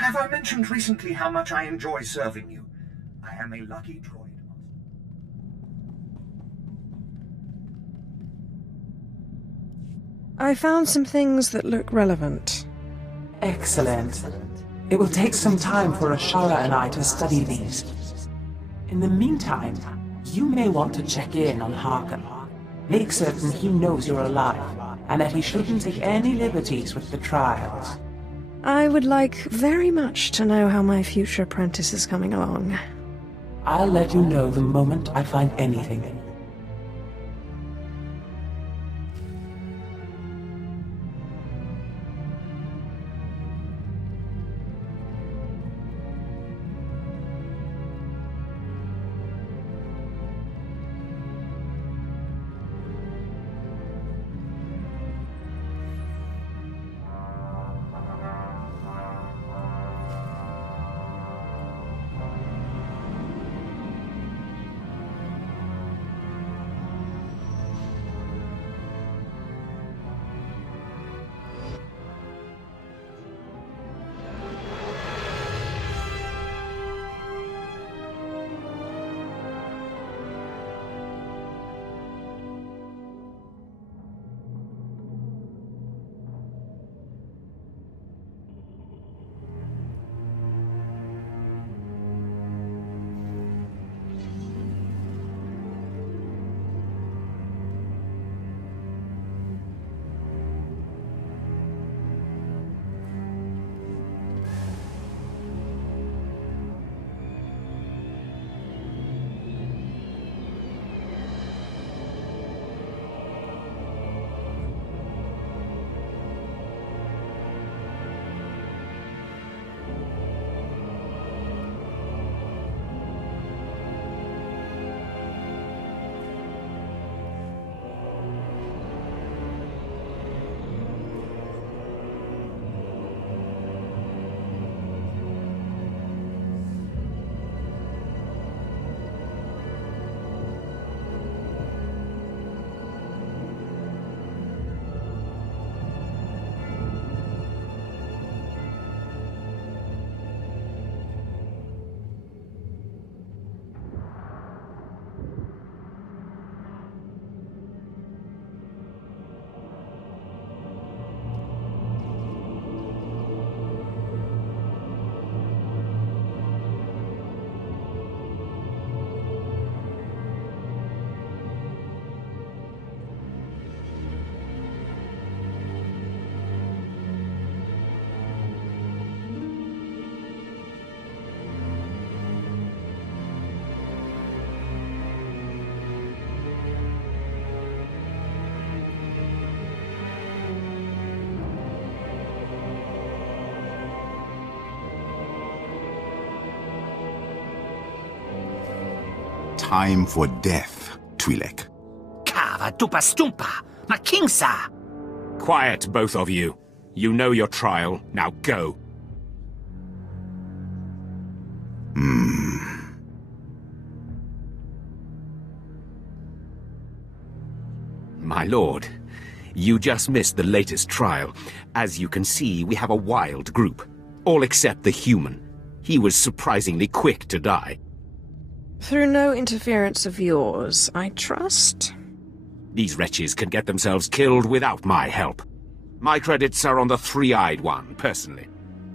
Have I mentioned recently how much I enjoy serving you? I am a lucky droid. I found some things that look relevant. Excellent. It will take some time for Ashara and I to study these. In the meantime, you may want to check in on Harker. Make certain he knows you're alive, and that he shouldn't take any liberties with the trials. I would like very much to know how my future apprentice is coming along. I'll let you know the moment I find anything. Time for death, Twi'lek. Kava dupa stumpa, makingsa! Quiet, both of you. You know your trial. Now go. My lord, you just missed the latest trial. As you can see, we have a wild group. All except the human. He was surprisingly quick to die. Through no interference of yours, I trust? These wretches can get themselves killed without my help. My credits are on the three-eyed one, personally.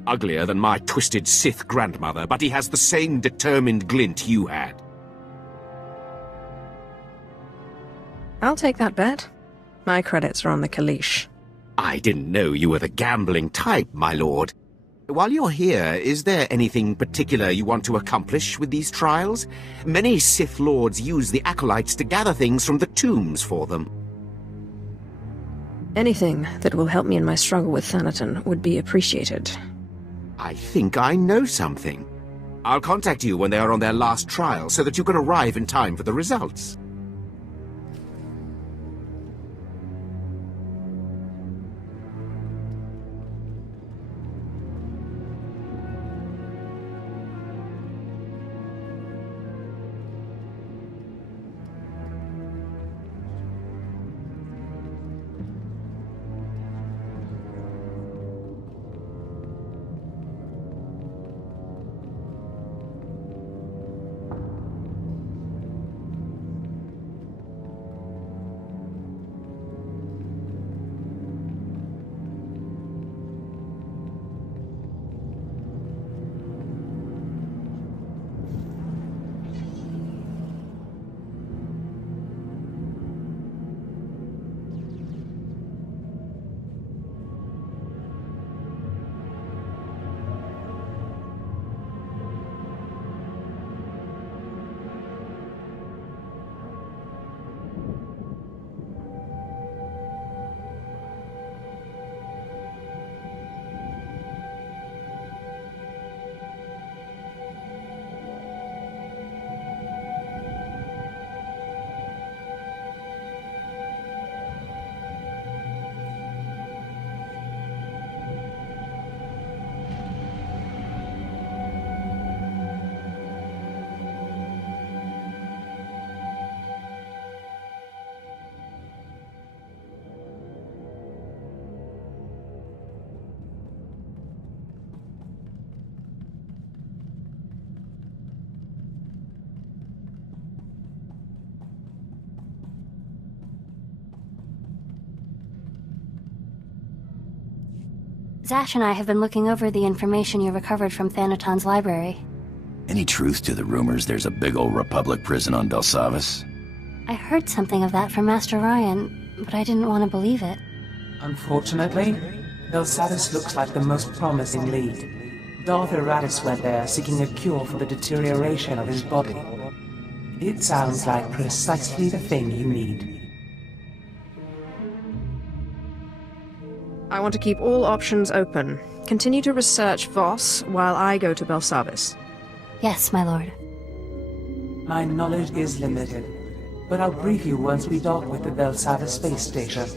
Uglier than my twisted Sith grandmother, but he has the same determined glint you had. I'll take that bet. My credits are on the Kalish. I didn't know you were the gambling type, my lord. While you're here, is there anything particular you want to accomplish with these trials? Many Sith Lords use the Acolytes to gather things from the tombs for them. Anything that will help me in my struggle with Thanaton would be appreciated. I think I know something. I'll contact you when they are on their last trial so that you can arrive in time for the results. Zash and I have been looking over the information you recovered from Thanaton's library. Any truth to the rumors there's a big old Republic prison on Belsavis? I heard something of that from Master Ryan, but I didn't want to believe it. Unfortunately, Belsavis looks like the most promising lead. Darth Eratus went there seeking a cure for the deterioration of his body. It sounds like precisely the thing you need. I want to keep all options open. Continue to research Voss while I go to Belsavis. Yes, my lord. My knowledge is limited, but I'll brief you once we dock with the Belsavis space station.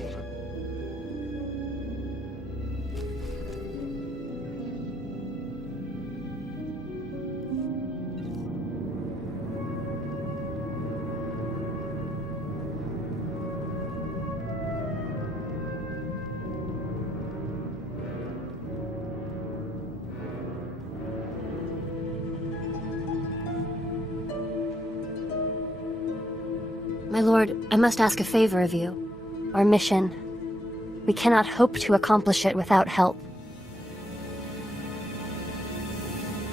My lord, I must ask a favor of you. Our mission. We cannot hope to accomplish it without help.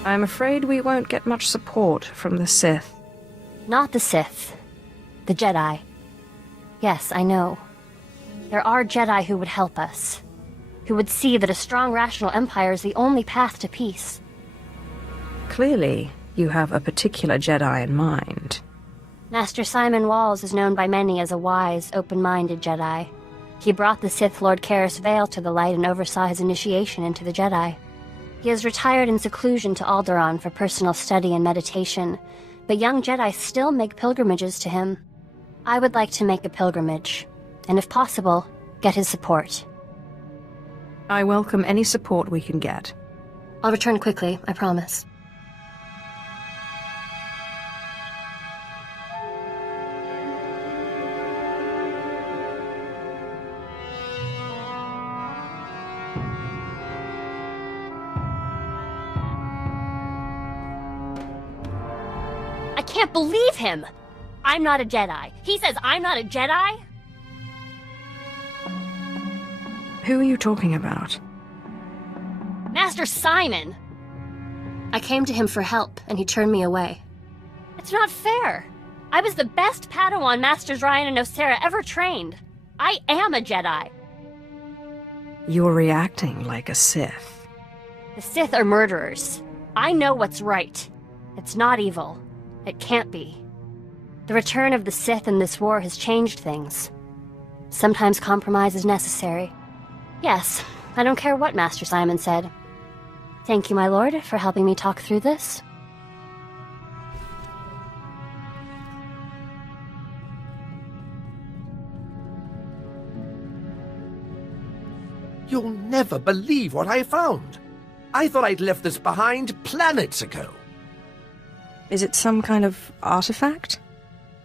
I'm afraid we won't get much support from the Sith. Not the Sith. The Jedi. Yes, I know. There are Jedi who would help us. Who would see that a strong, rational empire is the only path to peace. Clearly, you have a particular Jedi in mind. Master Simon Walls is known by many as a wise, open-minded Jedi. He brought the Sith Lord Karis Vale to the light and oversaw his initiation into the Jedi. He has retired in seclusion to Alderaan for personal study and meditation, but young Jedi still make pilgrimages to him. I would like to make a pilgrimage, and if possible, get his support. I welcome any support we can get. I'll return quickly, I promise. I can't believe him! I'm not a Jedi. He says I'm not a Jedi? Who are you talking about? Master Simon! I came to him for help, and he turned me away. It's not fair. I was the best Padawan Masters Ryan and Nosera ever trained. I am a Jedi. You're reacting like a Sith. The Sith are murderers. I know what's right. It's not evil. It can't be. The return of the Sith in this war has changed things. Sometimes compromise is necessary. Yes, I don't care what Master Simon said. Thank you, my lord, for helping me talk through this. You'll never believe what I found. I thought I'd left this behind planets ago. Is it some kind of artifact?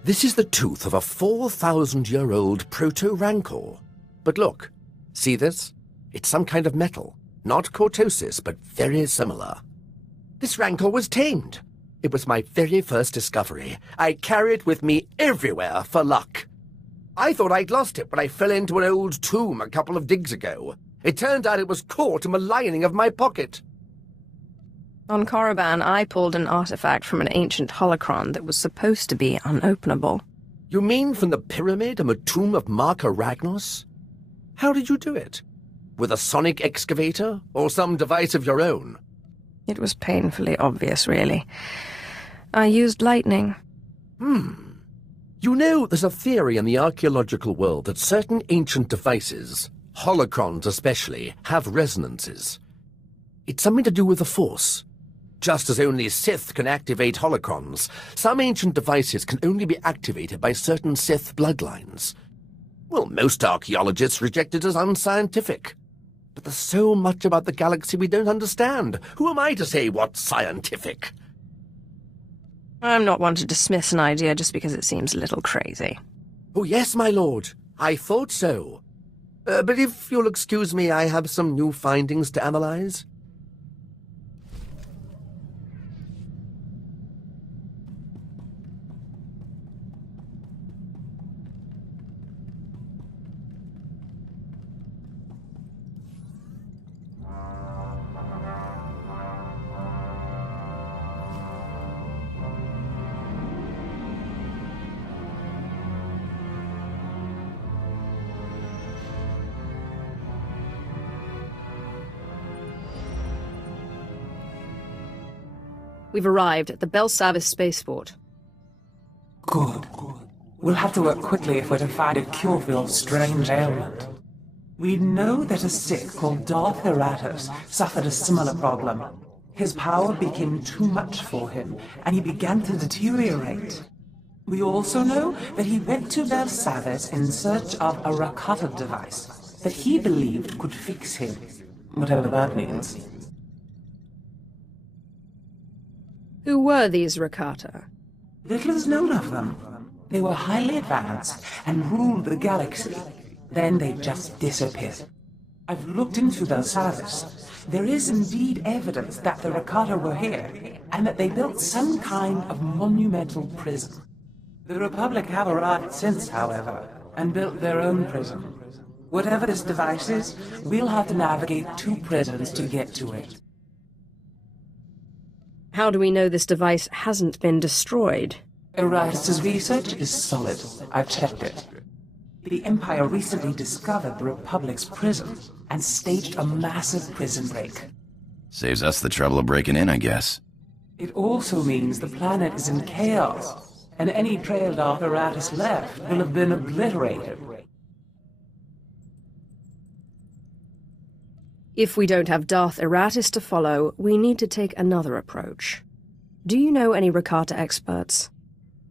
This is the tooth of a 4,000-year-old proto-rancor. But look, see this? It's some kind of metal. Not cortosis, but very similar. This rancor was tamed. It was my very first discovery. I carry it with me everywhere for luck. I thought I'd lost it when I fell into an old tomb a couple of digs ago. It turned out it was caught in the lining of my pocket. On Korriban, I pulled an artifact from an ancient holocron that was supposed to be unopenable. You mean from the pyramid and the tomb of Marka Ragnos? How did you do it? With a sonic excavator, or some device of your own? It was painfully obvious, really. I used lightning. You know, there's a theory in the archaeological world that certain ancient devices, holocrons especially, have resonances. It's something to do with the Force. Just as only Sith can activate holocrons, some ancient devices can only be activated by certain Sith bloodlines. Well, most archaeologists reject it as unscientific. But there's so much about the galaxy we don't understand. Who am I to say what's scientific? I'm not one to dismiss an idea just because it seems a little crazy. Oh, yes, my lord. I thought so. But if you'll excuse me, I have some new findings to analyze. We've arrived at the Belsavis spaceport. Good. We'll have to work quickly if we're to find a cure for your strange ailment. We know that a Sith called Darth Eratus suffered a similar problem. His power became too much for him, and he began to deteriorate. We also know that he went to Belsavis in search of a Rakata device that he believed could fix him, whatever that means. Who were these Rakata? Little is known of them. They were highly advanced and ruled the galaxy. Then they just disappeared. I've looked into Belsavis. There is indeed evidence that the Rakata were here, and that they built some kind of monumental prison. The Republic have arrived since, however, and built their own prison. Whatever this device is, we'll have to navigate 2 prisons to get to it. How do we know this device hasn't been destroyed? Eratus's research is solid. I've checked it. The Empire recently discovered the Republic's prison and staged a massive prison break. Saves us the trouble of breaking in, I guess. It also means the planet is in chaos, and any trail Darth Eratus left will have been obliterated. If we don't have Darth Eratus to follow, we need to take another approach. Do you know any Rakata experts?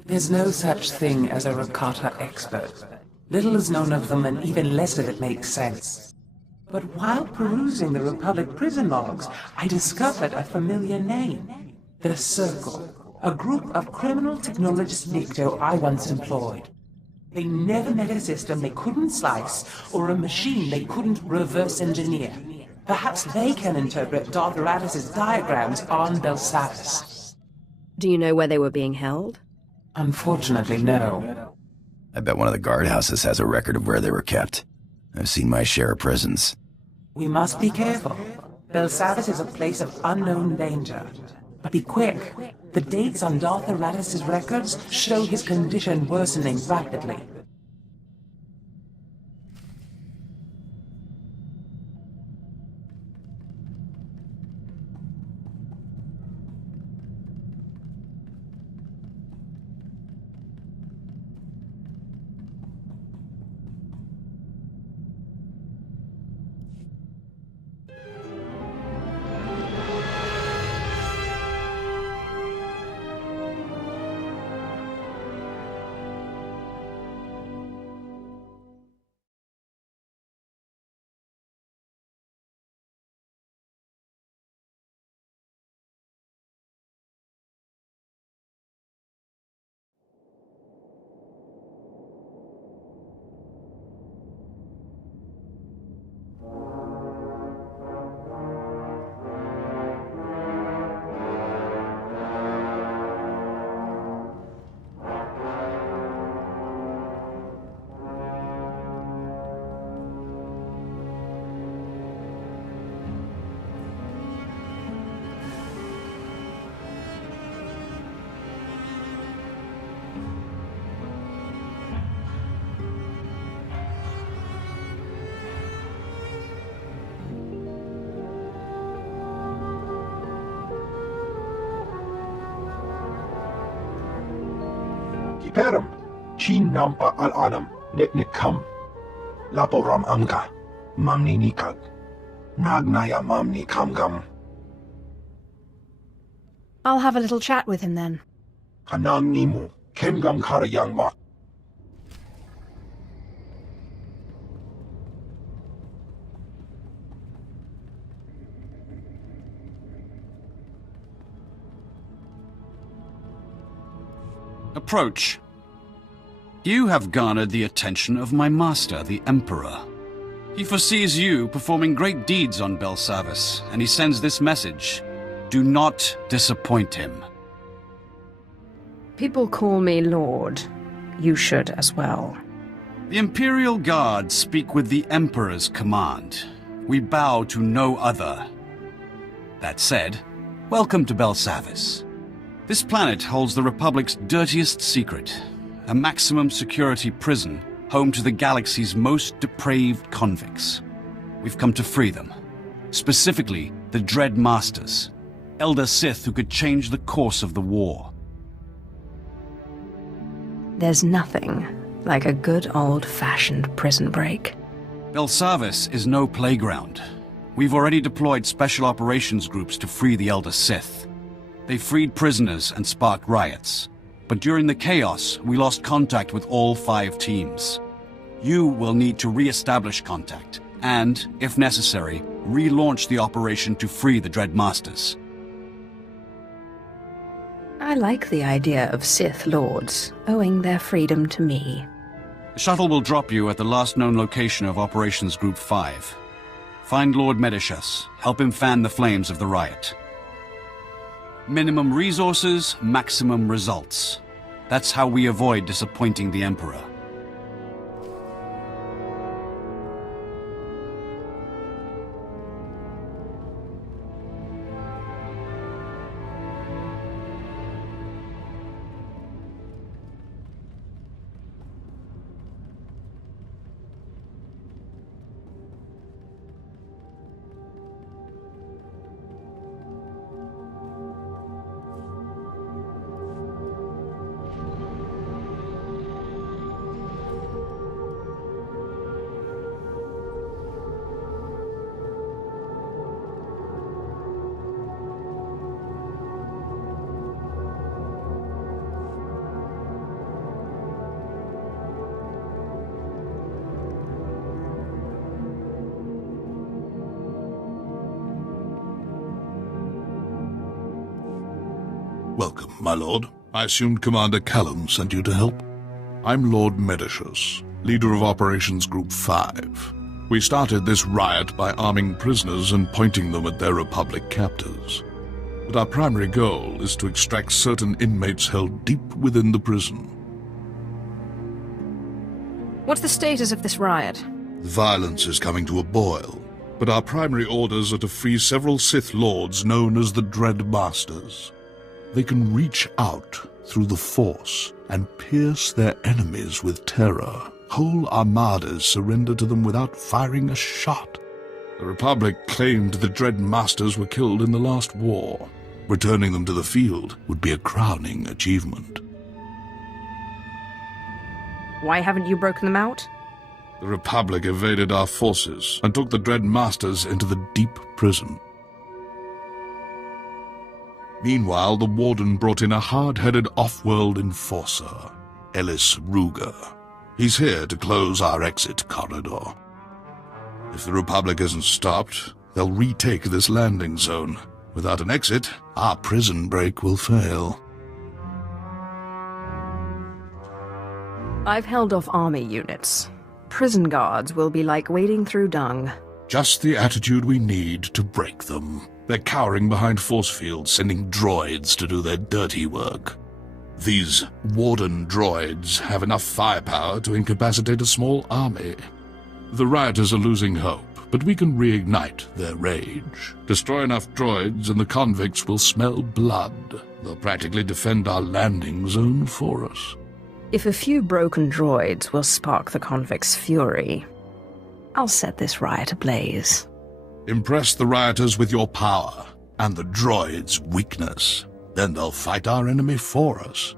There's no such thing as a Rakata expert. Little is known of them, and even less of it makes sense. But while perusing the Republic prison logs, I discovered a familiar name. The Circle, a group of criminal technologist Nikto I once employed. They never met a system they couldn't slice, or a machine they couldn't reverse engineer. Perhaps they can interpret Darth Eratus' diagrams on Belsavis. Do you know where they were being held? Unfortunately, no. I bet one of the guardhouses has a record of where they were kept. I've seen my share of prisons. We must be careful. Belsavis is a place of unknown danger. But be quick. The dates on Darth Eratus' records show his condition worsening rapidly. Kiperam, Chin Nampa Al Adam, Neknikam, Laporam Amga, Mamni Nikag, Nagnaya Mamni Kamgam. I'll have a little chat with him then. Kanang Nimu, Kemgam Karayang Ma. Approach. You have garnered the attention of my master, the Emperor. He foresees you performing great deeds on Belsavis, and he sends this message. Do not disappoint him. People call me Lord. You should as well. The Imperial Guard speak with the Emperor's command. We bow to no other. That said, welcome to Belsavis. This planet holds the Republic's dirtiest secret, a maximum security prison home to the galaxy's most depraved convicts. We've come to free them, specifically the Dread Masters. Elder Sith who could change the course of the war. There's nothing like a good old-fashioned prison break. Belsavis is no playground. We've already deployed special operations groups to free the Elder Sith. They freed prisoners and sparked riots. But during the chaos, we lost contact with all 5 teams. You will need to re-establish contact, and, if necessary, relaunch the operation to free the Dread Masters. I like the idea of Sith Lords owing their freedom to me. The shuttle will drop you at the last known location of Operations Group 5. Find Lord Medicius. Help him fan the flames of the riot. Minimum resources, maximum results. That's how we avoid disappointing the Emperor. Welcome, my lord. I assumed Commander Callum sent you to help. I'm Lord Medicius, leader of Operations Group 5. We started this riot by arming prisoners and pointing them at their Republic captors. But our primary goal is to extract certain inmates held deep within the prison. What's the status of this riot? Violence is coming to a boil, but our primary orders are to free several Sith Lords known as the Dread Masters. They can reach out through the Force and pierce their enemies with terror. Whole armadas surrender to them without firing a shot. The Republic claimed the Dread Masters were killed in the last war. Returning them to the field would be a crowning achievement. Why haven't you broken them out? The Republic evaded our forces and took the Dread Masters into the deep prison. Meanwhile, the Warden brought in a hard-headed off-world enforcer, Ellis Ruger. He's here to close our exit corridor. If the Republic isn't stopped, they'll retake this landing zone. Without an exit, our prison break will fail. I've held off army units. Prison guards will be like wading through dung. Just the attitude we need to break them. They're cowering behind force fields, sending droids to do their dirty work. These Warden droids have enough firepower to incapacitate a small army. The rioters are losing hope, but we can reignite their rage. Destroy enough droids and the convicts will smell blood. They'll practically defend our landing zone for us. If a few broken droids will spark the convicts' fury, I'll set this riot ablaze. Impress the rioters with your power and the droids' weakness. Then they'll fight our enemy for us.